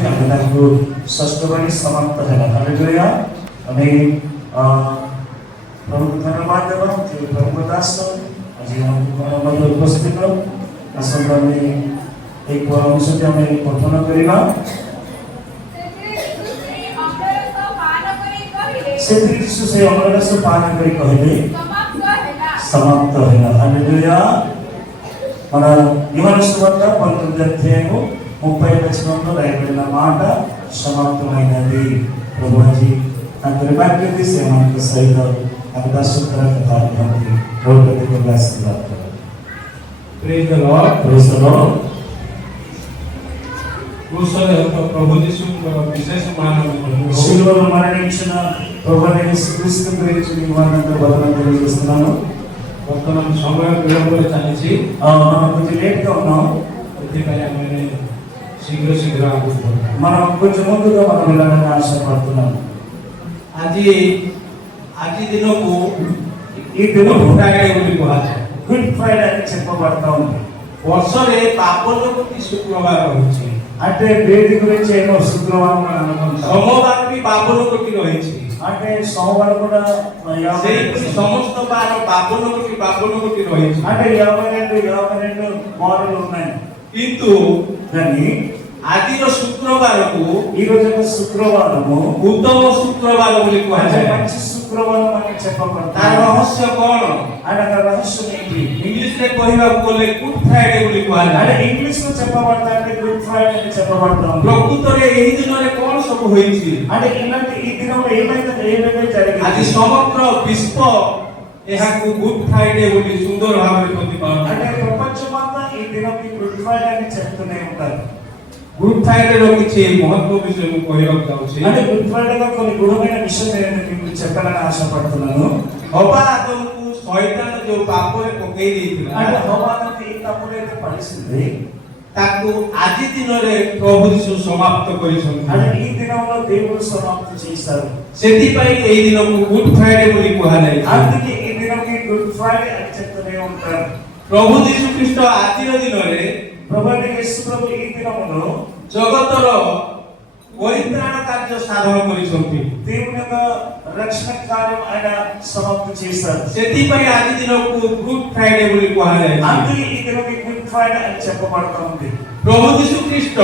କରିଛନ୍ତି ଆମେ ତାଙ୍କୁ ଷଷ୍ଠ ବାଣୀ ସମାପ୍ତ ହେଲା। ହାଲେଲୁୟା। ଆମେ ପ୍ରଭୁଙ୍କୁ ଧନ୍ୟବାଦ ଦେବା ଯେ ପ୍ରଭୁଙ୍କ ଦାସ ଆଜି ଆମ ଉପସ୍ଥିତ ଆସନ୍ତୁ ଆମେ এই পরামর্শটি আমি পঠন করিবা। ସେଥିରେ ଯୀଶୁ ସେ ଅମରରସ ପାନ କରି କହିଲେ ସମାପ୍ତ ହେଲା। ହାଲେଲୁୟା। మన యోహాను సువార్త 19వ అధ్యాయము 30వ వచనంలో రాయబడిన మాట సమాప్తమైనది। ప్రభుజీ అందరి వాక్యం తీసి మనకు సహిత అవకాశకర కథార్థాన్ని ప్రభుత్వ రాస్తున్నారు। Praise the lord. Praise the lord. ప్రభు యేసు విశేష మానవుడు శిలువలో మరణించిన ప్రభువైన యేసుక్రీస్తు గురించి మనందరూ వందనాలు తెలియజేస్తున్నాను। ବର୍ତ୍ତମାନ ସମୟ ବିଳମ୍ବରେ ଚାଲିଛି, మనం కొంచెం లేట్గా ఉన్నాం, ସେଥିପାଇଁ ଆମେ ଶୀଘ୍ର ଶୀଘ୍ର ଆଗକୁ ବଢ଼ିବା। మనం కొంచెం ముందుగా మనం వెళ్ళాలని ఆశపడుతున్నాం। ଆଜି ଦିନକୁ ఈ దినం ଫ୍ରାଇଡେ ବୋଲି କୁହାଯାଏ। గుడ్ ఫ్రైడే అని చెప్పబడతా ఉంది। ବର୍ଷରେ ପାବନଟି ଶୁକ୍ରବାର ରହିଛି, అంటే వేది గురించి ఏమో శుక్రవారం అని అనుకుంటాం। ସୋମବାର ବି ପାବନଟି ରହିଛି, అంటే సోమవారం కూడా ସେହିପରି ସମସ୍ତ ବାର ପାବନଟି ରହିଛି। అంటే 52 వారాలు ఉన్నాయి। କିନ୍ତୁ కానీ ଆଜିର ଶୁକ୍ରବାରକୁ ఈ రోజు శుక్రవారము ଉତ୍ତମ ଶୁକ୍ରବାର ବୋଲି କୁହାଯାଏ। మంచి శుక్రవారం అని చెప్పబడతారు। ତାର ରହସ୍ୟ କଣ? ఆయన రహస్యం ఏంటి? ఇంగ్లీష్ରେ କହିବାକୁ గଲେ ଗୁଡ୍ ଫ୍ରାଇଡେ ବୋଲି କୁହାଯାଏ। అంటే ఇంగ్లీష్ లో చెప్పబడతా అంటే గుడ్ ఫ్రైడే అని చెప్పబడతాం। ପ୍ରକୃତରେ ଏହି ଦିନରେ କଣ ସବୁ ହୋଇଛି? అంటే ఇలాంటి ఈ దినంలో ఏమైతే జరిగింది? ଆଜି ସମଗ୍ର ବିଶ୍ୱ ଏହାକୁ ଗୁଡ୍ ଫ୍ରାଇଡେ ବୋଲି ସୁନ୍ଦର ଭାବରେ ପ୍ରତିପାଦନ। అంటే ప్రపంచమంతా ఈ దినాన్ని గుడ్ ఫ్రైడే అని చెప్తూనే ఉంటారు। గుడ్ ఫ్రైడేలో କିଛି ମହତ୍ତ୍ୱ ବିଷୟ ମୁଁ କହିବାକୁ ଯାଉଛି। అంటే గుడ్ ఫ్రైడేలో కొన్ని గుణమైన విషయం నేను మీకు చెప్పాలని ఆశపడుతున్నాను। ହବା ଆଦମକୁ ଶୈତାନ ଯୋଉ ପାପରେ ପକେଇ ଦେଇଥିଲା, అంటే హోమానికి ఈ తప్పులైతే పడిసింది, ତାକୁ ଆଜି ଦିନରେ ପ୍ରଭୁ ଯୀଶୁ ସମାପ୍ତ କରିଛନ୍ତି। అంటే ఈ దినంలో దేవుడు సమాప్తి చేశారు। ସେଥିପାଇଁ ଏହି ଦିନକୁ ଗୁଡ୍ ଫ୍ରାଇଡେ ବୋଲି କୁହାଯାଇଛି। అందుకే ఈ దినంకి గుడ్ ఫ్రైడే అని చెప్తూనే ఉంటారు। ପ୍ରଭୁ ଯୀଶୁ ଖ୍ରୀଷ୍ଟ ଆଜିର ଦିନରେ ప్రభువైన యేసు ప్రభు ఈ దినములో ଜଗତର ପରିତ୍ରାଣ କାର୍ଯ୍ୟ ସାଧନ କରିଛନ୍ତି। దేవుని యొక్క రక్షణ కార్యం ఆయన సమాప్తి చేశారు। ସେଥିପାଇଁ ଆଜି ଦିନକୁ ଗୁଡ୍ ଫ୍ରାଇଡେ ବୋଲି କୁହାଯାଇଛି। అందుకే ఈ దినకి గుడ్ ఫ్రైడే అని చెప్పబడతా ఉంది। ପ୍ରଭୁ ଯୀଶୁ ଖ୍ରୀଷ୍ଟ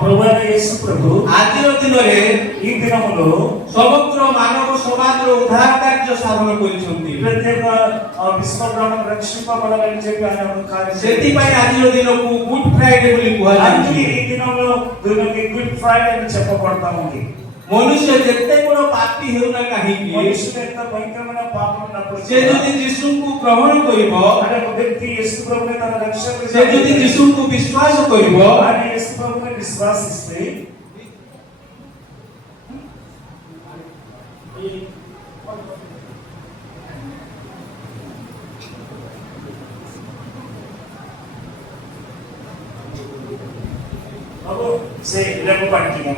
ప్రభువైన యేసు ప్రభు ଆଜିର ଦିନରେ ఈ దినములో ସମଗ୍ର ମାନବ ସମାଜର ଉଦ୍ଧାର କାର୍ଯ୍ୟ ସାଧନ କରିଛନ୍ତି। ప్రత్యేక విశ్వబ్రహ్మను రక్షింపబడాలని చెప్పి ఆయన ఒక కార్యం ସେଥିପାଇଁ ଆଜିର ଦିନକୁ ଗୁଡ୍ ଫ୍ରାଇଡେ ବୋଲି అందుకే କୁହାଯାଇଛି। ఈ దినంలో దీనికి గుడ్ ఫ్రైడే అని చెప్పబడతా ఉంది। ମନୁଷ୍ୟ ଯେତେ ବଡ଼ ପାପୀ ହେଉନା କାହିଁକି, మనుషులు ఎంత భయంకరమైన పాపం ఉన్నప్పుడు ସେ ଯଦି ଯୀଶୁଙ୍କୁ ଗ୍ରହଣ କରିବ, అనే ఒక వ్యక్తి యేసు ప్రభువుని తన రక్షకుడిగా ସେ ଯଦି ଯୀଶୁଙ୍କୁ ବିଶ୍ୱାସ କରିବ, ఆయన యేసు ప్రభువుని విశ్వాసిస్తే se luego practican.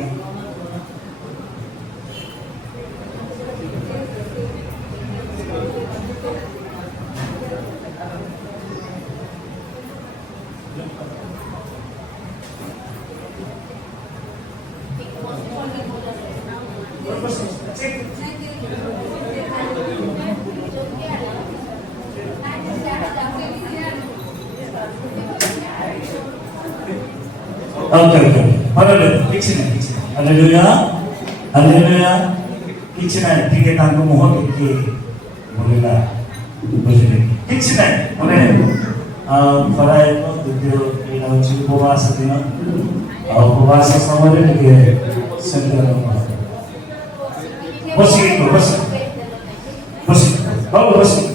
Okay. Parallel, kitchen. Hallelujah. Hallelujah. Kitchen है, ठीक है, तांको मोहर के बोलेगा, बोलेगा। Kitchen है, बोले, फराय को दुधियो, ये ना उच्च उपवास दिन, उपवास समारे लगे, सेंटर में। बसी, बाबू बसी।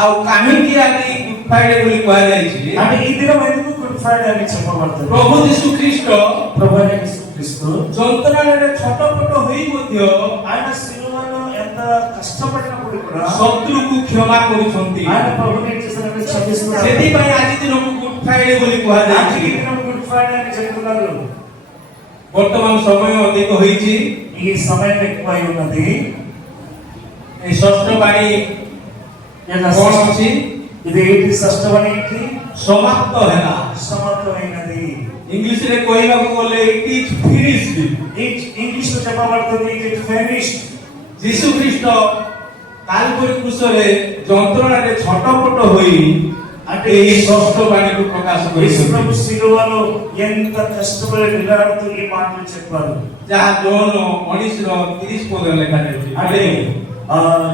ଆଉ କାହିଁକି ଆଜି ଗୁଡ୍ ଫ୍ରାଇଡେ ବୋଲି କୁହାଯାଇଛି? అంటే ఈ దినం ఎందుకు గుడ్ ఫ్రైడే అని చెప్పబడుతుంది? ପ୍ରଭୁ ଯୀଶୁ ଖ୍ରୀଷ୍ଟ ప్రభువైన యేసుక్రీస్తు ଯନ୍ତ୍ରଣାରେ ଛଟପଟ ହୋଇ ମଧ୍ୟ ఆయన సిలువలో ఎంత కష్టపడినప్పుడు కూడా ଶତ୍ରୁକୁ କ୍ଷମା କରୁଛନ୍ତି। ఆయన ప్రభుని చేసినట్టు క్షమిస్తున్నారు। ସେଥିପାଇଁ ଆଜି ଦିନକୁ ଗୁଡ୍ ଫ୍ରାଇଡେ ବୋଲି ఈ କୁହାଯାଇଛି। దినం గుడ్ ఫ్రైడే అని చెప్తున్నారు। ବର୍ତ୍ତମାନ ସମୟ ଅଧିକ ହୋଇଛି, ఈ సమయం ఎక్కువై ఉన్నది। এই ଷଷ୍ଠ ବାଣୀ କଣ ଅଛି? ఇది ఏంటి షష్టమనేంటి समाप्त हेला సమర్థమైనది इंग्लिश रे कहबाकू बोले इट इज फिनिश्ड ఇంగ్లీష్ లో చెప్పబడుతుంది ఇట్ ఫినిష్డ్ यीशु ख्रीष्ट कालवरी क्रूसरे যন্ত্রণারে ছটপট হই అంటే ఈ ষষ্ঠ বাণীକୁ ପ୍ରକାଶ యేసు କରିଛନ୍ତି ప్రభు శిలువలో ఎంత కష్టపడి నిలబడుతూ ఈ మాటలు చెప్పారు ଯାହା ଜୋନ 19:30 ପଦରେ ଲେଖା ଯାଇଛି అంటే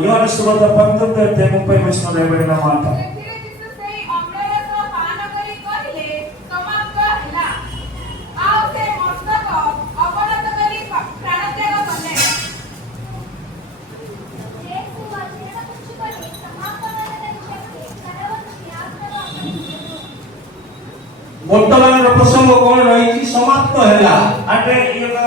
యోహాను సువార్త 19:30 వచనంలో రాయబడిన మాట ସେଥିରେ ଯୀଶୁ ସେଇ ଅମ୍ଳରସ ପାନ କରି କହିଲେ, ସମାପ୍ତ ହେଲା। ଆଉ ସେ ମସ୍ତକ ଅବନତ କରି ପ୍ରାଣତ୍ୟାଗ କଲେ। ବର୍ତ୍ତମାନର ପ୍ରସଙ୍ଗ କ'ଣ ରହିଛି ସମାପ୍ତ ହେଲା అంటే ఈ యొక్క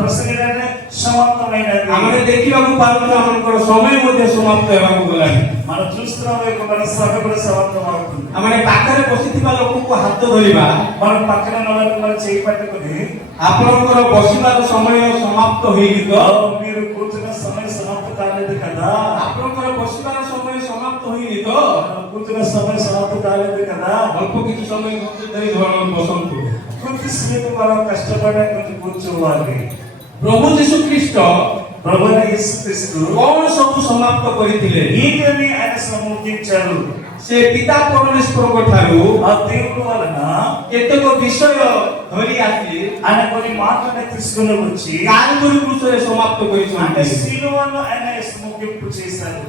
ప్రసంగనే సమాప్తమైనది ଆମେ ଦେଖିବାକୁ ପାରୁଛୁ ଆମଙ୍କର ସମୟ ମଧ୍ୟ ସମାପ୍ତ ହେବାକୁ ଗଲାଣି మనం చూస్తున్నాం మన సమయం కూడా సమాప్తం అవుతుంది ଆମେ ପାଖରେ ବସିଥିବା ଲୋକଙ୍କୁ ହାତ ଧରିବା మనం పక్కన ఉన్న వాళ్ళని మనం చేయి పట్టుకొని ଆପଣଙ୍କର ବସିବାର ସମୟ ସମାପ୍ତ ହେଇନି ତ మీరు కూర్చున్న సమయం సమాప్తం కాలేదు కదా ଆପଣଙ୍କର ବସିବାର ସମୟ ସମାପ୍ତ ହେଇନି ତ కూర్చున్న సమయం సమాప్తం కాలేదు కదా ଅଳ୍ପ କିଛି ସମୟ ଧରି ବସନ୍ତୁ కొద్దిసేపు మనం కష్టపడే కొంచెం కూర్చోవాలి ପ୍ରଭୁ ଯୀଶୁ ଖ୍ରୀଷ୍ଟ ప్రభు యేసుక్రీస్తు କ'ଣ ସବୁ ସମାପ୍ତ କରିଥିଲେ ఈటని ఆయన సముద్రించారు ସେ ପିତା ପରମେଶ୍ୱରଙ୍କ ଠାରୁ ఆ దేవుడు వలన କେତେକ ବିଷୟ ଧରି ଆସି ఆయన కొన్ని మాటలను తీసుకుని వచ్చి କାଲବରୀ କ୍ରୁସରେ ସମାପ୍ତ అంటే କରିଛନ୍ତି శిలువలో ఆయన ముగింపు చేశారు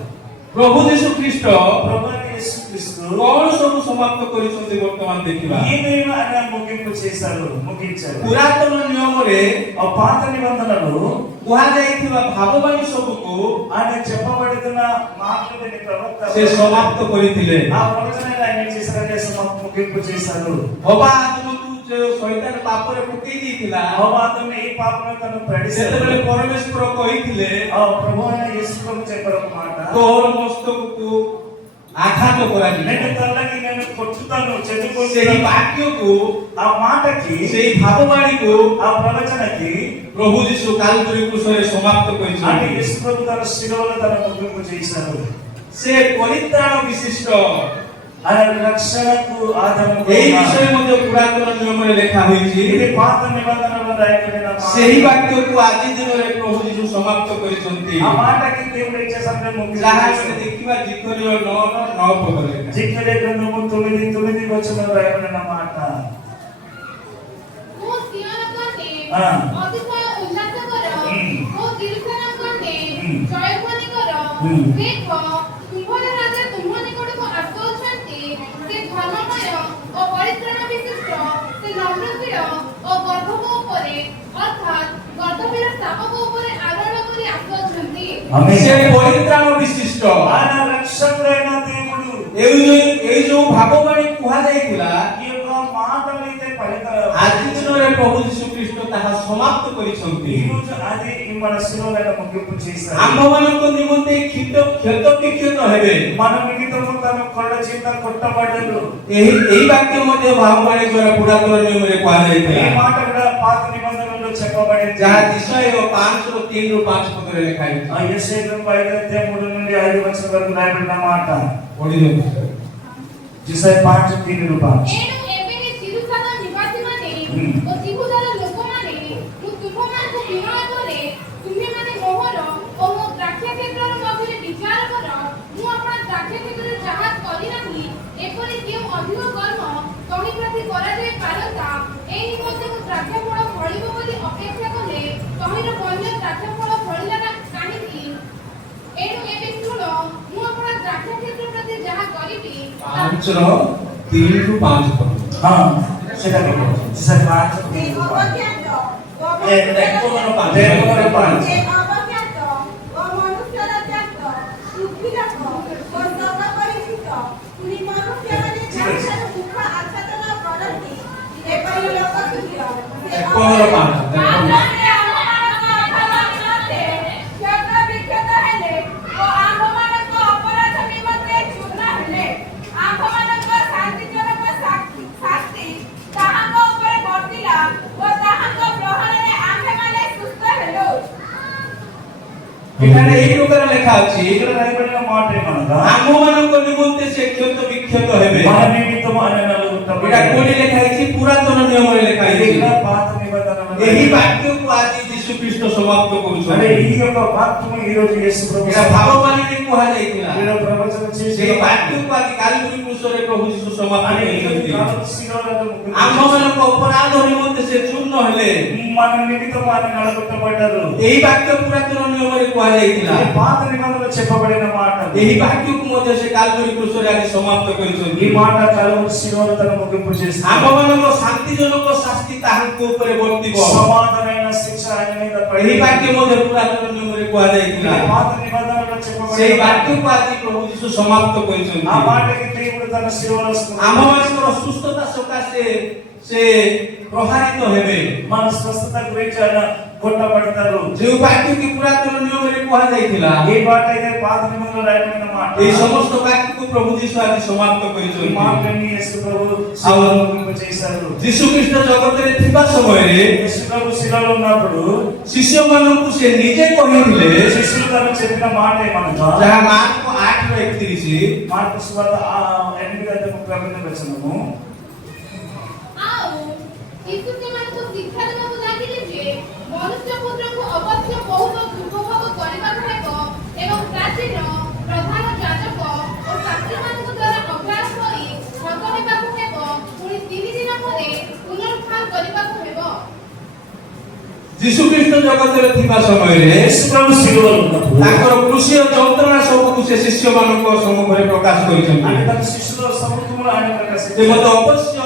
ପ୍ରଭୁ ଯୀଶୁ ଖ୍ରୀଷ୍ଟ ప్రభు యేసుక్రీస్తు କ'ଣ ସବୁ ସମାପ୍ତ କରିଛନ୍ତି ବର୍ତ୍ତମାନ ଦେଖିବା ఏమేమి ఆయన ముగింపు చేశారు ముగించారు ପୁରାତନ ନିୟମରେ ఆ పాత నిబంధనలు କୁହାଯାଇଥିବା ଭାବବାଣୀ ସବୁକୁ ఆయన చెప్పబడుతున్న మాటలని ప్రవక్త ସେ ସମାପ୍ତ କରିଥିଲେ ఆ ప్రవచనాలు ఆయన ఏం చేశారంటే ముగింపు చేశారు ହବା ଆଦମକୁ ଯୋଉ ଶୈତାନ ପାପରେ ପକେଇ ଦେଇଥିଲା అవవాదమే ఈ పాపను తను ప్రడిశారు ସେତେବେଳେ ପରମେଶ୍ୱର କହିଥିଲେ ఆ ప్రభు అయిన యేసు ప్రభు చెప్పారు ఒక మాట ତୋର ମସ୍ତକକୁ ଆଘାତ କରାଯିବ నేను తల్లకి నేను కొట్టుతాను ସେହି చెదుకుంటాను ବାକ୍ୟକୁ ఆ మాటకి ସେହି ଭାବବାଣୀକୁ ఆ ప్రవచనకి ପ୍ରଭୁ ଯୀଶୁ କାଲବରୀ କ୍ରୁସରେ ସମାପ୍ତ అంటే କରିଛନ୍ତି యేసు ప్రభు తన శిలువలో తన ముగింపు చేశారు ସେ ପରିତ୍ରାଣ ବିଶିଷ୍ଟ ఆయన రక్షణకు ఆధారం ଏହି ବିଷୟ ମଧ୍ୟ ପୁରାତନ ନିୟମରେ ଲେଖା ହୋଇଛି ఇది పాత నిబంధనలో రాయబడిన మాట. ସେହି ବାକ୍ୟକୁ ଆଜି ଦିନରେ ପ୍ରଭୁ ଯୀଶୁ ସମାପ୍ତ କରିଛନ୍ତି ఆ మాటకి దేవుడు ఏం చేశారంటే ଯାହା ଆମେ ଦେଖିବା ଜିକରିୟ 9:9 ପଦରେ జిక్కలే గ్రంథము 9:9 వచనంలో రాయబడిన మాట ମୁଁ ସିଓନ କନ୍ୟା ହଁ। ଅଧିକ ଉଲ୍ଲାସ କର ଓ ଜିରୁସାଲେମ କନ୍ୟା ଜୟଧ୍ୱନି କର ଦେଖ ତୁମ୍ଭର ରାଜା ତୁମ୍ଭ ନିକଟକୁ ଆସୁଅଛନ୍ତି ସେ ଧର୍ମମୟ ଓ ପରିତ୍ରାଣ ବିଶିଷ୍ଟ ସେ ନମ୍ରଶୀଳ ଓ ଗର୍ଭକ ଉପରେ ଅର୍ଥାତ୍ ଗର୍ଭବୀର ଶାବକ ଉପରେ ଆରୋହଣ କରି ଆସୁଅଛନ୍ତି ସେ ପରିତ୍ରାଣ ବିଶିଷ୍ଟ ఆయన రక్షకుడైన దేవుడు ଏଇ ଯୋଉ ଭାବବାଣୀ କୁହାଯାଇଥିଲା ఈ యొక్క మాటలైతే ଆଜି ଦିନରେ ପ୍ରଭୁ ଯୀଶୁ ଖ୍ରୀଷ୍ଟ ତାହା ସମାପ୍ତ କରିଛନ୍ତି ఈ రోజు అది మన శిలువలో ముగింపు చేశారు ଆମ୍ଭମାନଙ୍କ ନିମନ୍ତେ କ୍ଷତ ବିକ୍ଷତ ହେବେ మన మిగతా తన కొడ చేత కొట్టబడ్డారు ଏହି ବାକ୍ୟ ମଧ୍ୟ ଭାବବାଣୀ ଦ୍ୱାରା ପୁରାତନ ନିୟମରେ ఈ କୁହାଯାଇଥିଲା మాట కూడా పాత నిబంధనలో చెప్పబడింది ଯାହା ଦିଶୟ 5:3-5 ପଦରେ ଲେଖା ହେଇଛି ఆ యెషయా 5:3 నుండి 5 వచనం వరకు రాయబడిన మాట ପଢିଦିଅନ୍ତୁ యెషయా 5:3 ଏଣୁ ଏବେ ହେ ଜିରୁସାଲେମ ନିବାସୀମାନେ ଓ ଜିହୁଦାର ଲୋକମାନେ ମୁଁ ତୁମ୍ଭମାନଙ୍କୁ ବିନୟ କରେ ତୁମ୍ଭେମାନେ ମୋହର ଓ ମୋ ଦ୍ରାକ୍ଷାକ୍ଷେତ୍ରର ମଧ୍ୟରେ ବିଚାର କର ମୁଁ ଆପଣ ଦ୍ରାକ୍ଷାକ୍ଷେତ୍ରରେ ଯାହା କରିନାହିଁ ଏପରି କେଉଁ ଅଧିକ କର୍ମ ତହିଁ ପ୍ରତି କରାଯାଇ ପାରନ୍ତା ଏହି ନିମନ୍ତେ ମୁଁ ଦ୍ରାକ୍ଷାଫଳ ଫଳିବ ବୋଲି ଅପେକ୍ଷା କଲେ ତହିଁର ବନ୍ୟ ଦ୍ରାକ୍ଷାଫଳ ଫଳିଲା କାହିଁକି ଏଣୁ ଏବେ ଶୁଣ ମୁଁ ଆପଣ ଦ୍ରାକ୍ଷାକ୍ଷେତ୍ର ପ୍ରତି ଯାହା କରିବି 5:3-5 ପଦ ହଁ ସେଟା ଦେଖ ଯେଶୟା 5:3 ତାହାଙ୍କ ପ୍ରହରରେ ଆମ୍ଭେମାନେ ସୁସ୍ଥ ହେଲୁ এখানে এই প্রকার লেখা আছে ఇక్కడ రాయబడిన మాట ఏమనగా ଆମମାନଙ୍କ ନିମନ୍ତେ ସେ କ୍ଷତ ବିକ୍ଷତ ହେବେ। మన నిమిత్తము ఆయన నలుగుతాడు। ଏଟା କୋଉଠି ଲେଖା ହେଇଛି? ପୁରାତନ ନିୟମରେ ଲେଖା ఇది ହେଇଛି। పాత నిబంధనలో ଏହି ବାକ୍ୟକୁ ଆଜି ଯୀଶୁ ଖ୍ରୀଷ୍ଟ ସମାପ୍ତ అంటే କରୁଛନ୍ତି। ఈ యొక్క వాక్యము ఈ రోజు యేసు ప్రభు ଏଟା ଭାବବାଣୀରେ କୁହାଯାଇଥିଲା। ఈయన ప్రవచనం చేసి ସେଇ ବାକ୍ୟକୁ ଆଜି କାଲବରୀ କ୍ରୁଶରେ ପ୍ରଭୁ ଯୀଶୁ ସମାପ୍ତ అని କରିଛନ୍ତି। శిలువలో ଆମମାନଙ୍କ ଅପରାଧ ନିମନ୍ତେ ସେ ଚୂର୍ଣ୍ଣ ହେଲେ। మన నిమిత్తము ఆయన నలగొట్టబడ్డారు। ଏହି ବାକ୍ୟ ପୁରାତନ ନିୟମରେ କୁହାଯାଇଥିଲା। ఇది పాత నిబంధనలో చెప్పబడిన మాట। ଏହି ବାକ୍ୟକୁ ମଧ୍ୟ ସେ କାଲବରୀ କ୍ରୁଶରେ ଆଜି ସମାପ୍ତ କରିଛନ୍ତି। ఈ మాట కలువరి శిలువలో తన ముగింపు చేస్తాడు। ଆମମାନଙ୍କ ଶାନ୍ତିଜନକ ଶାସ୍ତି ତାହାଙ୍କ ଉପରେ ବର୍ତ୍ତିବ। సమాధానమైన శిక్ష ఆయన మీద ଏହି పడి ବାକ୍ୟ ମଧ୍ୟ ପୁରାତନ ନିୟମରେ କୁହାଯାଇଥିଲା। ఇది పాత నిబంధనలో ସେଇ చెప్పబడిన ବାକ୍ୟକୁ ଆଜି ପ୍ରଭୁ ଯୀଶୁ ସମାପ୍ତ କରିଛନ୍ତି। ఆ మాటకి దేవుడు తన శిలువలో ଆମମାନଙ୍କର ସୁସ୍ଥତା ସକାଶେ ସେ ପ୍ରହାରିତ ହେବେ। మన స్వస్థత గురించి ఆయన కొట్టబడతారు। ଯେଉଁ ବାକ୍ୟକୁ ପୁରାତନ ନିୟମରେ କୁହାଯାଇଥିଲା ఈ మాట అయితే పాత నిబంధనలో రాయబడిన మాట। ଏହି ସମସ୍ତ ବାକ୍ୟକୁ ପ୍ରଭୁ ଯୀଶୁ ଆଜି ସମାପ୍ତ ఈ କରିଛନ୍ତି। మాటని యేసు ప్రభు శిలువలో ముగింపు చేశారు। ଯୀଶୁ ଖ୍ରୀଷ୍ଟ ଜଗତରେ ଥିବା ସମୟରେ యేసు ప్రభు శిలువలో ఉన్నప్పుడు ଶିଷ୍ୟମାନଙ୍କୁ ସେ ନିଜେ କହିଥିଲେ, శిష్యులు తను చెప్పిన మాట ఏమనగా ଯାହା ମାର୍କ 8:31 మార్కు సువార్త 8:32 ଆଉ ଯୀଶୁ ସେମାନଙ୍କୁ ଶିକ୍ଷା ଦେବାକୁ ଲାଗିଲେ ଯେ ମନୁଷ୍ୟ ପୁତ୍ରକୁ ଅବଶ୍ୟ ବହୁତ ଦୁଃଖ ଭୋଗ କରିବାକୁ ହେବ ଏବଂ ପ୍ରାଚୀନ ପ୍ରଧାନ ଯାଜକ ଓ ଶାସ୍ତ୍ରୀମାନଙ୍କ ଦ୍ୱାରା ଅଭ୍ୟାସ କରି ହତ ହେବାକୁ ହେବ, ପୁଣି 3 ଦିନ ପରେ ପୁନରୁତ୍ଥାନ କରିବାକୁ ହେବ। ଯୀଶୁ ଖ୍ରୀଷ୍ଟ ଜଗତରେ ଥିବା ସମୟରେ యేసు ప్రభు శిలువలో ఉన్నప్పుడు ତାଙ୍କର କୃଷି ଯନ୍ତ୍ରଣା ସବୁକୁ ସେ ଶିଷ୍ୟମାନଙ୍କ ସମ୍ମୁଖରେ ପ୍ରକାଶ କରିଛନ୍ତି। అంటే తన శిష్యుల సముఖంలో ఆయన ଯେ ప్రకాశించారు। ମୋତେ ଅବଶ୍ୟ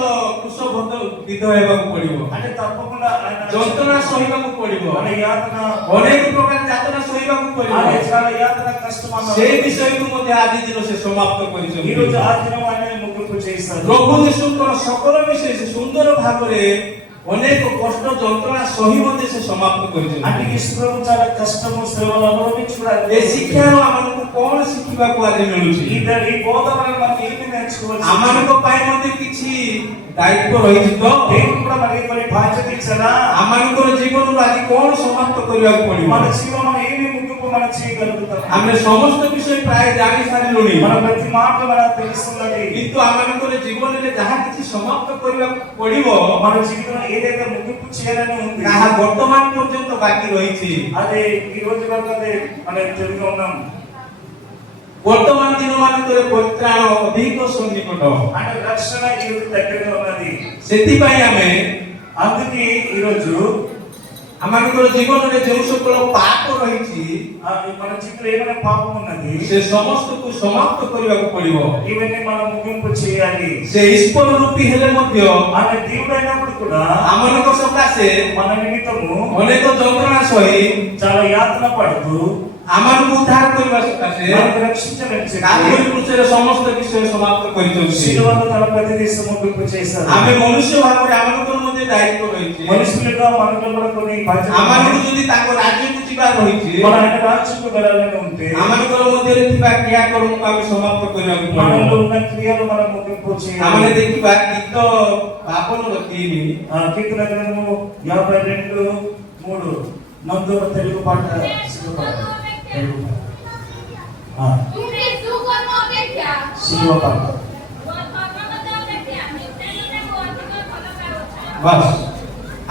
କୃଷଭୋଗ ବିଧ ହେବାକୁ ପଡିବ, అంటే తప్పకుండా ఆయన ଯନ୍ତ୍ରଣା ସହିବାକୁ ପଡିବ, మన యాతన ଅନେକ ପ୍ରକାର ଯାତନା ସହିବାକୁ ପଡିବ। ఆయన చాలా యాతన కష్టం ସେ అన్నారు। ବିଷୟକୁ ମଧ୍ୟ ଆଜି ଦିନ ସେ ସମାପ୍ତ ఈ କରିଛନ୍ତି। రోజు ఆ దినం ఆయన ముగింపు చేశారు। ପ୍ରଭୁ ଯୀଶୁଙ୍କର ସକଳ ବିଷୟ ସେ ସୁନ୍ଦର ଭାବରେ ଅନେକ କଷ୍ଟ ଯନ୍ତ୍ରଣା ସହି ମଧ୍ୟ ସେ ସମାପ୍ତ କରିଛନ୍ତି। అంటే యేసు ప్రభు చాలా కష్టము శ్రమలు అనుభవించి కూడా ଏ ଶିକ୍ଷାରୁ ଆମକୁ କଣ ଶିଖିବାକୁ ଆଜି ମିଳୁଛି? ఈ బోధ వలన మనకి ఏమి నేర్చుకోవచ్చు? ଆମମାନଙ୍କ ପାଇଁ ମଧ୍ୟ କିଛି ଦାୟିତ୍ୱ ରହିଛି ତ? దేవుడు కూడా మనకి కొన్ని బాధ్యత ఇచ్చారా? ଆମମାନଙ୍କର ଜୀବନରୁ ଆଜି କଣ ସମାପ୍ତ କରିବାକୁ ପଡିବ? మన జీవనం ఏమి ముగింపు మనం చేయగలుగుతాం? ଆମେ ସମସ୍ତ ବିଷୟ ପ୍ରାୟ ଜାଣି ସାରିଲୁଣି, మన ప్రతి మాట మనకు తెలుస్తున్నది। କିନ୍ତୁ ଆମମାନଙ୍କର ଜୀବନରେ ଯାହା କିଛି ସମାପ୍ତ କରିବାକୁ ପଡିବ మన జీవితంలో ఏదైతే ముగింపు చేయాలని ఉంది ତାହା ବର୍ତ୍ତମାନ ପର୍ଯ୍ୟନ୍ତ ବାକି ରହିଛି। అదే ఈ రోజు వరకు అదే మనం తెలుగు ఉన్నాం। ବର୍ତ୍ତମାନ ଦିନମାନଙ୍କରେ ପରିତ୍ରାଣ ଅଧିକ ସନ୍ନିକଟ। అంటే రక్షణ ఈ రోజు దగ్గరగా ఉన్నది। ସେଥିପାଇଁ ଆମେ అందుకే ఈ రోజు ଆମମାନଙ୍କର ଜୀବନରେ ଯେଉଁ ସକଳ ପାପ ରହିଛି మన జీవితంలో ఏమైనా పాపం ఉన్నది ସେ ସମସ୍ତକୁ ସମାପ୍ତ କରିବାକୁ ପଡିବ। ఇవన్నీ మనం ముగింపు చేయాలి। ସେ ଈଶ୍ୱର ରୂପୀ ହେଲେ ମଧ୍ୟ ఆయన దేవుడు అయినప్పుడు కూడా ଆମମାନଙ୍କ ସକାଶେ మన నిమిత్తము ଅନେକ ଯନ୍ତ୍ରଣା ସହି చాలా యాతన పడుతూ ଆମମାନଙ୍କୁ ଉଦ୍ଧାର କରିବା ସକାଶେ మనకు రక్షించాలని చెప్పి କାଲବରୀ କୃଷରେ ସମସ୍ତ ବିଷୟ ସମାପ୍ତ କରିଛନ୍ତି। శిలువలో తన ప్రతిదీ ముగింపు చేశారు। ଆମେ ମନୁଷ୍ୟ ଭାବରେ ଆମମାନଙ୍କର ମଧ୍ୟ ଦାୟିତ୍ୱ ରହିଛି। మనుషులుగా మనలో కూడా కొన్ని బాధ్యతలు ଆମମାନଙ୍କୁ ఉన్నాయి। ଯଦି ତାଙ୍କ ରାଜ୍ୟକୁ ଯିବାର ରହିଛି మన ఆయన రాజ్యంకు వెళ్ళాలని ఉంటే ଆମମାନଙ୍କର ମଧ୍ୟରେ ଥିବା କ୍ରିୟାକର୍ମକୁ ଆମେ ସମାପ୍ତ କରିବାକୁ మనలో ପଡିବ। ఉన్న క్రియలు మనం ముగింపు ଆମେ చేయాలి। ଦେଖିବା ଗୀତ 52:3 కీర్తన గ్రంథము 52:3 నందు తెలుగు పాట శిలువ పాట తెలుగు పాట ତୁମେ ସୁକର୍ମ ଅପେକ୍ଷା శిలువ పాట ବାସ୍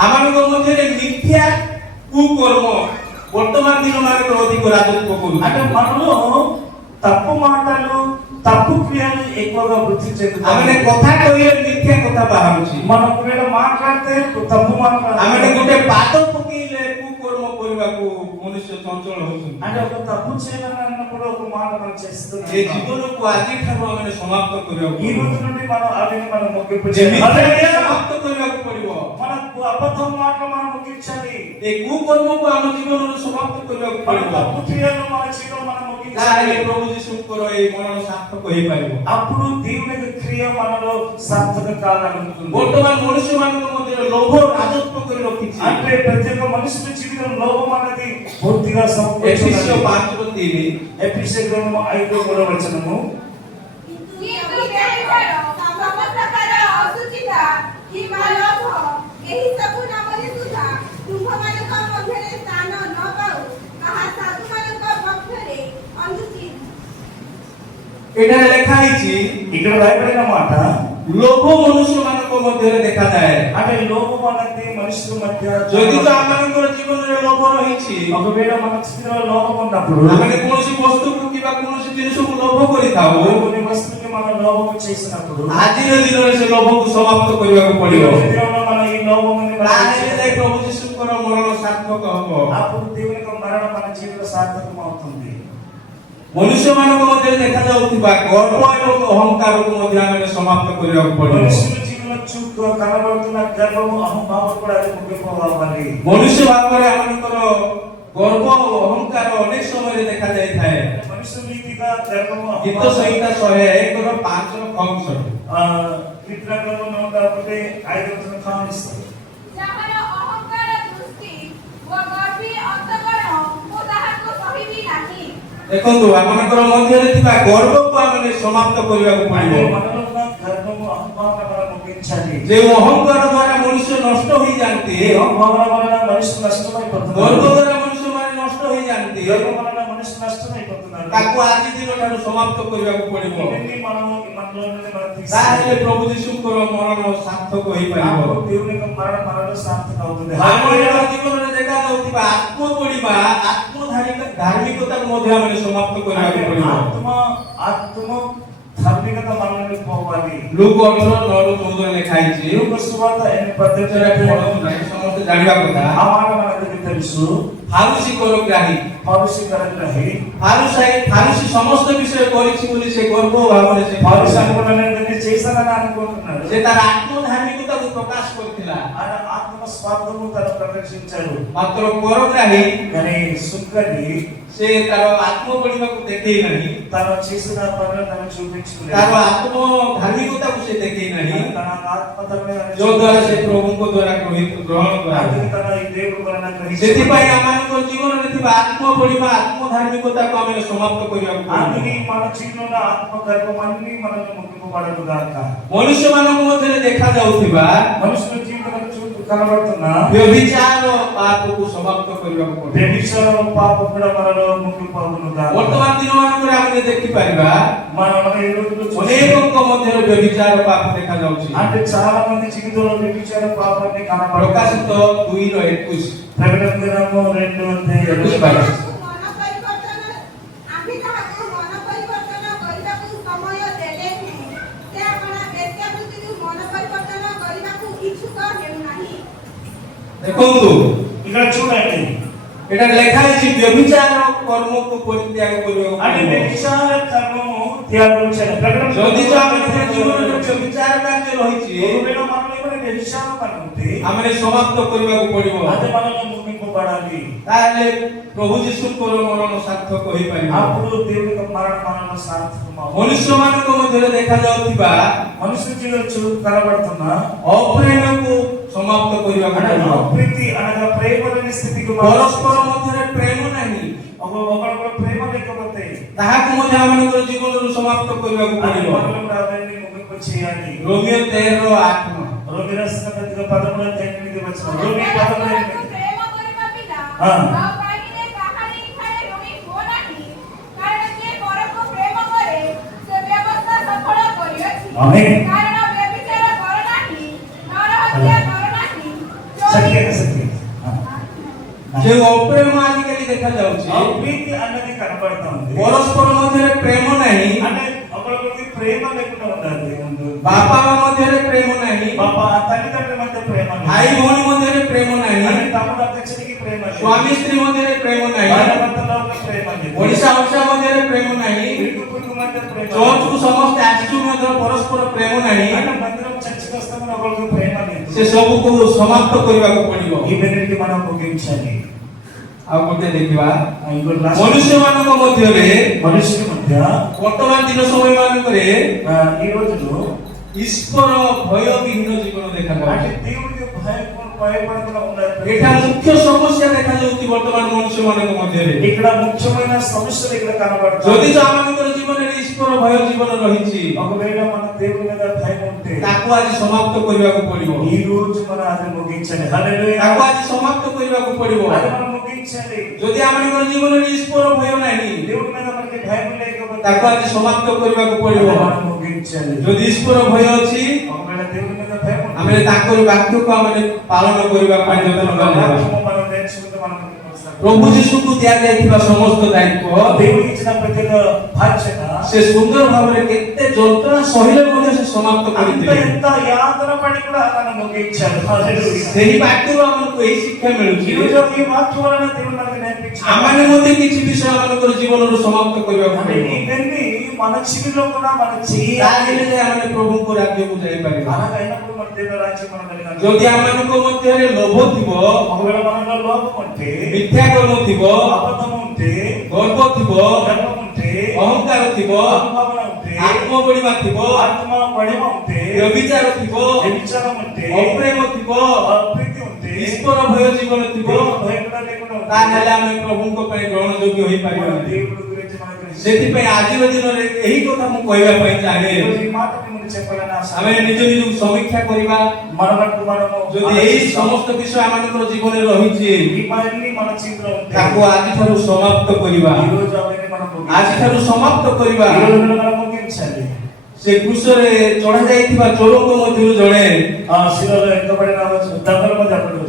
ଆମମାନଙ୍କ ମଧ୍ୟରେ ମିଥ୍ୟା କୁକର୍ମ ବର୍ତ୍ତମାନ ଦିନମାନଙ୍କରେ ଅଧିକ ରାଜତ୍ୱ କରୁଛି। అంటే మనలో తప్పు మాటలు తప్పు క్రియలు ఎక్కువగా వృద్ధి ଆମେ చెందుతాయి। କଥା କହିଲେ ମିଥ୍ୟା କଥା ବାହାରୁଛି। మనం ఒకవేళ మాట్లాడితే తప్పు ଆମେ మాట్లాడాలి। ଗୋଟେ ପାଦ ପକେଇଲେ କୁକର୍ମ କରିବାକୁ ମନୁଷ୍ୟ ଚଞ୍ଚଳ ହଉଛନ୍ତି। అంటే ఒక తప్పు చేయాలని అన్నప్పుడు ఒక మాట మనం ଏ చేస్తున్నాం। ଜୀବନକୁ ଆଜିଠାରୁ ଆମେ ସମାପ୍ତ କରିବାକୁ ఈ ପଡିବ। రోజు నుండి మనం అవిని మనం ముగింపు ଯେ ମିଥ୍ୟା చేయాలి। ସମାପ୍ତ କରିବାକୁ ପଡିବ। మనకు అబద్ధం మాటలు మనం ముగించాలి। ଏ କୁକର୍ମକୁ ଆମ ଜୀବନରୁ ସମାପ୍ତ କରିବାକୁ మన ପଡିବ। తప్పు క్రియలు మన జీవితంలో మనం ତାହେଲେ ముగించాలి। ପ୍ରଭୁ ଯୀଶୁଙ୍କର ଏଇ ମରଣ ସାର୍ଥକ ହେଇପାରିବ। అప్పుడు దేవుని యొక్క క్రియ మనలో సార్థక కాగలుగుతుంది। ବର୍ତ୍ତମାନ ମନୁଷ୍ୟମାନଙ୍କ ମଧ୍ୟରେ ଲୋଭ ରାଜତ୍ୱ କରି ରଖିଛି। అంటే ప్రతి ఒక్క మనుషుల జీవితంలో లోభం అనేది పూర్తిగా ఎఫెసీయుల సంపూర్ణ 5:3 ఎఫెసీయుల గ్రంథము 5:3 କିନ୍ତୁ କେହିଙ୍କର ସମସ୍ତ ପ୍ରକାର ଅଶୁଚିତା କିମ୍ବା ଲୋଭ ଏହି ସବୁ ନାମରେ ସୁଦ୍ଧା ତୁମ୍ଭମାନଙ୍କ ମଧ୍ୟରେ ସ୍ଥାନ ନ ପାଉ, କାହା ସାଧୁମାନଙ୍କ ଏଠାରେ ଲେଖା ହେଇଛି ఇక్కడ రాయబడిన మాట ଲୋଭ ମନୁଷ୍ୟମାନଙ୍କ ମଧ୍ୟରେ ଦେଖାଯାଏ। అంటే లోభం అనేది మనుషుల మధ్య ଯଦି ତ ଆମମାନଙ୍କର ଜୀବନରେ ଲୋଭ ରହିଛି, ఒకవేళ మన స్థితిలో లోభం ఉన్నప్పుడు ଆମେ କୌଣସି ବସ୍ତୁକୁ କିମ୍ବା କୌଣସି ଜିନିଷକୁ ଲୋଭ କରିଥାଉ, కొన్ని వస్తువుకి మనం లోభం చేసినప్పుడు ଆଜିର ଦିନରେ ସେ ଲୋଭକୁ ସମାପ୍ତ କରିବାକୁ ఈ ପଡିବ। రోజు దినంలో మనం ఈ లోభముని ତାହେଲେ ଯାଇ ପ୍ରଭୁ ଯୀଶୁଙ୍କର ମରଣ ସାର୍ଥକ ହବ। అప్పుడు దేవుని యొక్క మరణం మన జీవిత సార్థకం అవుతుంది। ମନୁଷ୍ୟମାନଙ୍କ ମଧ୍ୟରେ ଦେଖାଯାଉଥିବା ଗର୍ବ ଏବଂ ଅହଙ୍କାରକୁ ମଧ୍ୟ ଆମେ ସମାପ୍ତ କରିବାକୁ ପଡିବ। మనుషుల జీవితంలో చుట్టూ కనబడుతున్న గర్వము అహంభావం కూడా అది ముగిపోవాలి। ମନୁଷ୍ୟ ଭାବରେ ଆମଙ୍କର ଗର୍ବ ଓ ଅହଙ୍କାର ଅନେକ ସମୟରେ ଦେଖାଯାଇଥାଏ। మనుషుల రీతిగా గర్వము ଗୀତ ସଂହିତା 101ର 5ର ଖ కీర్తనలో 105వ కానిస్తుంది। ଯାହାର ଅହଙ୍କାର ଦୃଷ୍ଟି ଓ ଗର୍ବି ଅନ୍ତକରଣ ମୁଁ ତାହାକୁ ସହିବି ନାହିଁ। ଦେଖନ୍ତୁ ଆମମାନଙ୍କର ମଧ୍ୟରେ ଥିବା ଗର୍ବକୁ ଆମେ ସମାପ୍ତ କରିବାକୁ అంటే ପଡିବ। మనలో ఉన్న గర్వము అహంభావం మనం ముగించాలి। ଯେଉଁ ଅହଙ୍କାର ଦ୍ୱାରା ମନୁଷ୍ୟ ନଷ୍ଟ ହୋଇଯାନ୍ତି, ఈ అహంభావం వలన మనిషి నష్టమైపోతున్నారు। ଗର୍ବ ଦ୍ୱାରା ମନୁଷ୍ୟମାନେ ନଷ୍ଟ ହୋଇଯାନ୍ତି, గర్వం వలన మనిషి నష్టమైపోతున్నారు। ତାକୁ ଆଜି ଦିନଠାରୁ ସମାପ୍ତ କରିବାକୁ ପଡିବ। ఇవన్నీ మనము ఈ మనలో నుండి మనం ତାହେଲେ తీసేయాలి। ପ୍ରଭୁ ଯୀଶୁଙ୍କର ମରଣ ସାର୍ଥକ ହୋଇପାରିବ। అప్పుడు దేవుని యొక్క మరణం మనలో సార్థకం అవుతుంది। ଆମର ଜୀବନରେ ଦେଖାଯାଉଥିବା ଆତ୍ମ ପଡ଼ିବା, ଧାର୍ମିକତାକୁ ମଧ୍ୟ ଆମେ ସମାପ୍ତ କରିବାକୁ ପଡିବ। ఆత్మ ధార్మికత మనల్ని పోవాలి। ଲୁକ 18:9-14 ଲେଖା ହେଇଛି। లూక సువార్త 8:18 ସମସ୍ତେ ଜାଣିବା କଥା। ఆ మాట మనకు తెలుసు। ଫାରୁସୀ କରଗ୍ରାହୀ, ఫారుసీ కరగ్రహి ଫାରୁସୀ ସମସ୍ତ ବିଷୟ କରିଛି ବୋଲି ସେ ଗର୍ବ ଭାବରେ ସେ ఫారుసీ అనుకున్నాను చేశానని అనుకుంటున్నాడు। ସେ ତାର ଆତ୍ମଧାର୍ମିକତାକୁ ପ୍ରକାଶ କରିଥିଲା। ఆయన ఆత్మ స్వార్థము తను ప్రదర్శించాడు। ମାତ୍ର କରଗ୍ରାହୀ కానీ సుక్కని ସେ ତାର ଆତ୍ମ ପଡ଼ିବାକୁ ଦେଖେଇ ନାହିଁ, తను చేసిన పనులు తను చూపించుకోలేదు। ତାର ଆତ୍ମ ଧାର୍ମିକତାକୁ ସେ ଦେଖେଇ ନାହିଁ, తన ఆత్మతమే ଯଦ୍ୱାରା ସେ ପ୍ରଭୁଙ୍କ ଦ୍ୱାରା ଗ୍ରହଣ କରାଯାଏ। తన ఈ దేవుడు వలన గ్రహించాడు। ସେଥିପାଇଁ ଆମମାନଙ୍କ ଜୀବନରେ ଥିବା ଆତ୍ମ ପଡ଼ିବା, ଆତ୍ମ ଧାର୍ମିକତାକୁ ଆମେ ସମାପ୍ତ କରିବାକୁ అందుకే ପଡ଼ିବ। మన జీవితంలో ఆత్మ గర్వం అన్ని మనల్ని ముగింపబడదు గాక। ମନୁଷ୍ୟମାନଙ୍କ ମଧ୍ୟରେ ଦେଖାଯାଉଥିବା మనుషుల జీవితంలో కనబడుతున్న ବ୍ୟభిଚାର ପାପକୁ ସମାପ୍ତ କରିବାକୁ ପଡ଼ିବ। వ్యభిచారం పాపం కూడా మనలో ముగింపబడును గాక। ବର୍ତ୍ତମାନ ଦିନମାନଙ୍କରେ ଆମେ ଦେଖିପାରିବା మన ఈ రోజుల్లో ଅନେକଙ୍କ ମଧ୍ୟରେ ବ୍ୟଭିଚାର ପାପ ଦେଖାଯାଉଛି। అంటే చాలా మంది జీవితంలో వ్యభిచార పాపాన్ని ପ୍ରକାଶିତ కనబడుతుంది। 2:21 ప్రకటన గ్రంథము 2:21 ତାହାକୁ ମନ ପରିବର୍ତ୍ତନ ଆମ୍ଭେ ତାହାକୁ ମନ ପରିବର୍ତ୍ତନ କରିବାକୁ ସମୟ ଦେଲେନି। ସେ ଆପଣା ବେଶ୍ୟାବୃତ୍ତିକୁ ମନ ପରିବର୍ତ୍ତନ କରିବାକୁ ଇଚ୍ଛୁକ ହେଉନାହିଁ। ଦେଖନ୍ତୁ ఇక్కడ చూడండి, ଏଟା ଲେଖା ହେଇଛି ବ୍ୟଭିଚାର କର୍ମକୁ ପରିତ୍ୟାଗ କରିବାକୁ అంటే ପଡ଼ିବ। వ్యభిచార కర్మము త్యాగం చేయాలి। ప్రకటన ଯଦି ତ ଆମ ନିଜ ଜୀବନରେ ବ୍ୟଭିଚାର କାର୍ଯ୍ୟ ରହିଛି, ఒకవేళ మనలో ఏమైనా వ్యభిచారం పని ఉంటే ଆମେ ସମାପ୍ତ କରିବାକୁ ପଡ଼ିବ। అది మనలో ముగింపబడాలి। ତାହେଲେ ପ୍ରଭୁ ଯୀଶୁଙ୍କର ମରଣ ସାର୍ଥକ ହୋଇପାରିବ। అప్పుడు దేవుని యొక్క మరణం మనలో సార్థకం అవుతుంది। ମନୁଷ୍ୟମାନଙ୍କ ମଧ୍ୟରେ ଦେଖାଯାଉଥିବା మనుషుల జీవితంలో కనబడుతున్న ଅପ୍ରେମକୁ ସମାପ୍ତ କରିବାକୁ ପଡ଼ିବ। ప్రీతి అనగా ప్రేమ లేని స్థితికి ପରସ୍ପର ମଧ୍ୟରେ ପ୍ରେମ ନାହିଁ, ఒకరికొకరు ప్రేమ లేకపోతే ତାହାକୁ ମଧ୍ୟ ଆମମାନଙ୍କର ଜୀବନରୁ ସମାପ୍ତ କରିବାକୁ అది ପଡ଼ିବ। మనలో కూడా అవన్నీ ముగింపు చేయాలి। ରୋମିଓ 13:8 రోమి రాసిన పత్రిక 13:8 వచనం। రోమి ପରସ୍ପରକୁ 13:8 ପ୍ରେମ କରିବା ପିଲା ହଁ। ଆଉ କାହିଁରେ କାହାରି ଇଚ୍ଛାରେ ଋଣୀ ହୁଅ ନାହିଁ। କାରଣ ଯିଏ ପରକୁ ପ୍ରେମ କରେ ସେ ବ୍ୟବସ୍ଥା ସଫଳ କରିଅଛି। ఆమేన్। କାରଣ ବ୍ୟଭିଚାର କର ନାହିଁ, ନରହତ୍ୟା କର ନାହିଁ, సత్య ଚୋରି సత్య ଯେଉଁ ଅପ୍ରେମ ଆଜିକାଲି ଦେଖାଯାଉଛି, ఆ ప్రీతి అన్నది కనబడుతుంది। ପରସ୍ପର ମଧ୍ୟରେ ପ୍ରେମ ନାହିଁ, అంటే ఒకరికి ప్రేమ లేకుండా ఉండాలి। ବାପା ମା ମଧ୍ୟରେ ପ୍ରେମ ନାହିଁ, బాబా తల్లిదండ్రుల మధ్య ప్రేమ లేదు। ଭାଇ ଭଉଣୀ ମଧ୍ୟରେ ପ୍ରେମ ନାହିଁ, అంటే తమ్ముడు అధ్యక్షుడికి ప్రేమ లేదు। ସ୍ୱାମୀ ସ୍ତ୍ରୀ ମଧ୍ୟରେ ପ୍ରେମ ନାହିଁ, భార్యాభర్తల మధ్య ప్రేమ లేదు। ଓଡ଼ିଶା ଓଡ଼ିଶା ମଧ୍ୟରେ ପ୍ରେମ ନାହିଁ, ఇరుగు పొరుగు మధ్య ప్రేమ లేదు। ଚର୍ଚ୍ଚକୁ ସମସ୍ତେ ଆସିଛୁ ମଧ୍ୟ ପରସ୍ପର ପ୍ରେମ ନାହିଁ। అంటే మందిరం చర్చకు వస్తామని ఒకరికి ప్రేమ లేదు। ସେ ସବୁକୁ ସମାପ୍ତ କରିବାକୁ ପଡ଼ିବ। ఇవన్నిటికి మనం ముగించాలి। ଆଉ ଗୋଟେ ଦେଖିବା, ఇంకోటి రాష్ట్ర ମନୁଷ୍ୟମାନଙ୍କ ମଧ୍ୟରେ మనుషుల మధ్య ବର୍ତ୍ତମାନ ଦିନ ସମୟ ମାନଙ୍କରେ ఈ రోజులో ଈଶ୍ୱର ଭୟବିହୀନ ଜୀବନ అంటే ଦେଖାଯାଉଛି। దేవుడికి భయపడకుండా ఉన్నారు। ଏଠା ମୁଖ୍ୟ ସମସ୍ୟା ଦେଖାଯାଉଛି ବର୍ତ୍ତମାନ ମନୁଷ୍ୟମାନଙ୍କ ମଧ୍ୟରେ। ఇక్కడ ముఖ్యమైన సమస్యలు ఇక్కడ ଯଦି కనబడుతుంది। ତ ଆମମାନଙ୍କର ଜୀବନରେ ଈଶ୍ୱର ଭୟ ଜୀବନ ରହିଛି, ఒకవేళ మన దేవుడి మీద భయం ఉంటే ତାକୁ ଆଜି ସମାପ୍ତ କରିବାକୁ ପଡ଼ିବ। ఈ రోజు మనం అది ముగించాలి। హల్లెలూయా। ତାକୁ ଆଜି ସମାପ୍ତ କରିବାକୁ ପଡ଼ିବ। అది మనం ముగించాలి। ଯଦି ଆମମାନଙ୍କର ଜୀବନରେ ଈଶ୍ୱର ଭୟ ନାହିଁ, దేవుడి మీద మనకి ଯଦି ଭୟ లేకపోతే ତାକୁ ଆଜି ସମାପ୍ତ କରିବାକୁ ପଡିବ। మనం ముగించాలి। ଯଦି ଈଶ୍ୱର ଭୟ ଅଛି ఒకవేళ దేవుని మీద భయం ఉంటే ଆମେ ତାଙ୍କର ବାକ୍ୟକୁ ଆମେ ପାଳନ କରିବା ପାଇଁ ଯତ୍ନ କରିବା। వాక్యము మనం నేర్చుకుంటే మనం కొనసాగుతాం। ପ୍ରଭୁ ଯୀଶୁଙ୍କୁ ଦିଆଯାଇଥିବା ସମସ୍ତ ଦାୟିତ୍ୱ దేవునికి ఇచ్చిన ప్రతి బాధ్యత ସେ ସୁନ୍ଦର ଭାବରେ କେତେ ଯନ୍ତ୍ରଣା ସହିଲେ ମଧ୍ୟ ସେ ସମାପ୍ତ అంత କରିଥିଲେ। ఎంత యాతన పడి కూడా తను ముగించాడు। హల్లెలూయా। ସେହି ବାକ୍ୟରୁ ଆମକୁ ଏହି ଶିକ୍ଷା ମିଳୁଛି ఈరోజు ఈ వాక్యం వలన దేవుడు మనకు నేర్పించాడు। ଆମମାନେ ମଧ୍ୟ କିଛି ବିଷୟ ଆମଙ୍କର ଜୀବନରୁ ସମାପ୍ତ କରିବାକୁ అంటే ପଡ଼ିବ। ఇవన్నీ మన జీవితంలో కూడా మనం చేయాలి। ତାହେଲେ ଯେ ଆମେ ପ୍ରଭୁଙ୍କ ରାଜ୍ୟକୁ ଯାଇପାରିବା। అలాగైనప్పుడు మన దేవుని రాజ్యం మనం కలిగాలి। ଯଦି ଆମମାନଙ୍କ ମଧ୍ୟରେ ଲୋଭ ଥିବ, ఒకవేళ మనలో లోపం ఉంటే, ମିଥ୍ୟା କର୍ମ ଥିବ, అబద్ధం ఉంటే, ଗର୍ବ ଥିବ, గర్వం ఉంటే, ଅହଙ୍କାର ଥିବ, అహంభావన ఉంటే, ଆତ୍ମବଡ଼ିମା ଥିବ, ఆత్మ పడిమ ఉంటే, ବ୍ୟଭିଚାର ଥିବ, వ్యభిచారం ఉంటే, ଅପ୍ରେମ ଥିବ, అప్రీతి ఉంటే, ଈଶ୍ୱର ଭୟ ଜୀବନ ଥିବ, దేవుని భయం కూడా లేకుండా ఉంటే, ତାହେଲେ ଆମେ ପ୍ରଭୁଙ୍କ ପାଇଁ ଗ୍ରହଣ ଯୋଗ୍ୟ మన ହୋଇପାରିବାନି। దేవుడి గురించి మనకు తెలుసు। ସେଥିପାଇଁ ଆଜିର ଦିନରେ ଏହି କଥା ମୁଁ କହିବା ପାଇଁ ଚାହେଁ। ఈరోజు ఈ మాట మీకు చెప్పాలని ఆశ। ଆମେ ନିଜ ନିଜକୁ ସମୀକ୍ଷା କରିବା। మనకు మనము ଯଦି ଏହି ସମସ୍ତ ବିଷୟ ଆମମାନଙ୍କର ଜୀବନରେ ରହିଛି ఇవన్నీ మన జీవితంలో ఉంటే, ତାକୁ ଆଜିଠାରୁ ସମାପ୍ତ କରିବା। ఈ రోజు అవన్నీ మనం ଆଜିଠାରୁ ସମାପ୍ତ କରିବା। ఈ రోజు మనం ముగించాలి। ସେ କୃଷରେ ଚଢା ଯାଇଥିବା ଚୋରଙ୍କ ମଧ୍ୟରୁ ଜଣେ ఆ శిలలో ఎక్కబడిన దొంగల మధ్య అప్పుడు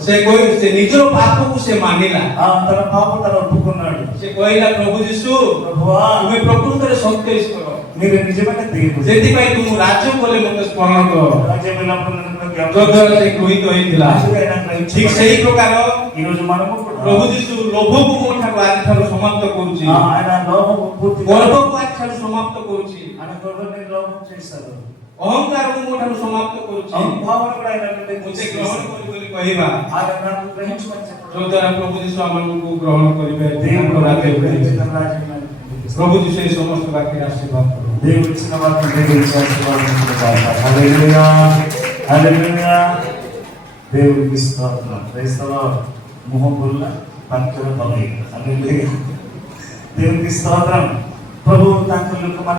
ସେ ନିଜର ପାପକୁ ସେ ମାନିଲା। తన పాప తను ఒప్పుకున్నాడు। ସେ କହିଲା, ପ୍ରଭୁ ଯୀଶୁ ప్రభువా, ତୁମେ ପ୍ରକୃତରେ ସତ୍ୟ ଈଶ୍ୱର, మీరు నిజమైన దేవుడు। ସେଥିପାଇଁ ତୁମ ରାଜ୍ୟ କଲେ ମୋତେ ସ୍ମରଣ କର। రాజ్యం వెళ్ళినప్పుడు నన్ను జ్ఞాపకం ଯଦ୍ୱାରା ସେ ଗୃହୀତ ହୋଇଥିଲା। రాజుగా ఆయన గ్రహించబడ్డాడు। ଠିକ ସେହି ପ୍ରକାର ఈ రోజు మనము కూడా ପ୍ରଭୁ ଯୀଶୁ ଲୋଭକୁ ମୋ ଠାରୁ ଆଜିଠାରୁ ସମାପ୍ତ କରୁଛି, ఆయన లోపం పూర్తిగా ଗର୍ବକୁ ଆଜିଠାରୁ ସମାପ୍ତ କରୁଛି, ఆయన గొడవని లోపం చేశారు। ଅହଙ୍କାରକୁ ମୋ ଠାରୁ ସମାପ୍ତ କରୁଛି। భావన కూడా ఆయన నుండి ମୋତେ ଗ୍ରହଣ କରି ବୋଲି କହିବା ఆయన నాకు గ్రహించమని చెప్పాడు। ଯଦ୍ୱାରା ପ୍ରଭୁ ଯୀଶୁ ଆମମାନଙ୍କୁ ଗ୍ରହଣ କରିବେ, దేవుడు ତାଙ୍କ ରାଜ୍ୟକୁ గ్రహించి ନେବେ। తన రాజ్యాన్ని మనకు ପ୍ରଭୁ ଯୀଶୁ ଏହି ସମସ୍ତ ବାକ୍ୟରେ ଆଶୀର୍ବାଦ କରନ୍ତୁ। దేవుడు ఇచ్చిన వాక్యం దేవుడికి ఆశీర్వాదం. హల్లెలూయా, హల్లెలూయా. దేవుడికి స్తోత్రం. క్రైస్తవ ముహబుల్ల పక్కన బలై. హల్లెలూయా. దేవుడికి స్తోత్రం. ప్రభు తాకు